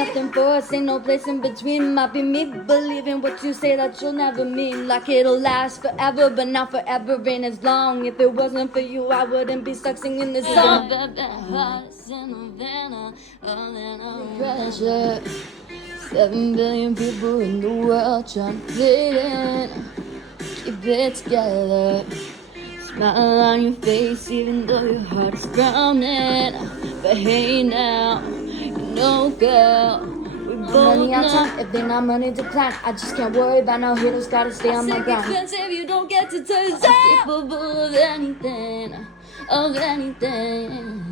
nothing for us, ain't no place in between. Might be me believing what you say that you'll never mean. Like it'll last forever, but not forever ain't as long. If it wasn't for you, I wouldn't be stuck singing this song. Hearts in Havana, all in our pressure. 7 billion people in the world trying to fit in. Keep it together. Smile on your face even though your heart is drowning. But hey now, you know girl, we both money out time, if they not money decline. I just can't worry about no haters, gotta stay on my grind. It's expensive, you don't get to tell yourself I'm capable of anything, and everything.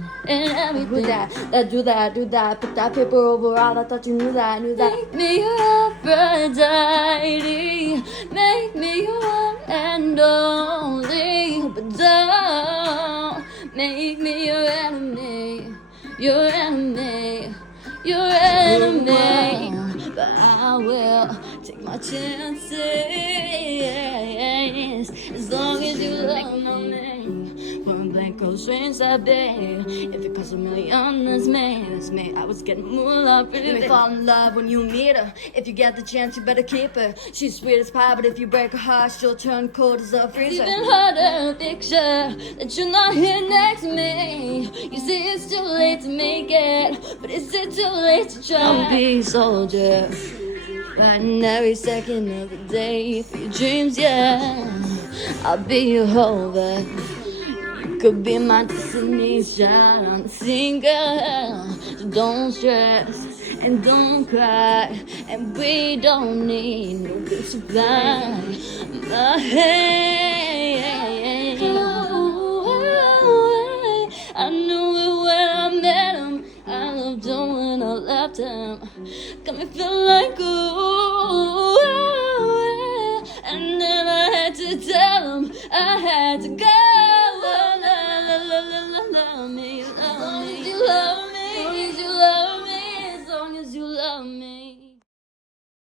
Do that, put that paper over all, I thought you knew that, Make me your Aphrodite, make me your one and only, but don't make me your enemy, your enemy. But I will take my chances as long as you love me. One blank cold strange that day. If it costs $1 million, that's me. I was getting moolah, pretty. You may fall in love when you meet her. If you get the chance, you better keep her. She's sweet as pie, but if you break her heart, she'll turn cold as a freezer. It's even harder to picture that you're not here next to me. You say it's too late to make it, but is it too late to try? I'll be a soldier, fighting every second of the day for your dreams, yeah. I'll be your hover. You could be my destination. I'm the single. So don't stress and don't cry, and we don't need no good supply. My hand, I knew it when I met him. I loved him when I left him. Got me feeling like ooh, and then I had to tell him I had to go.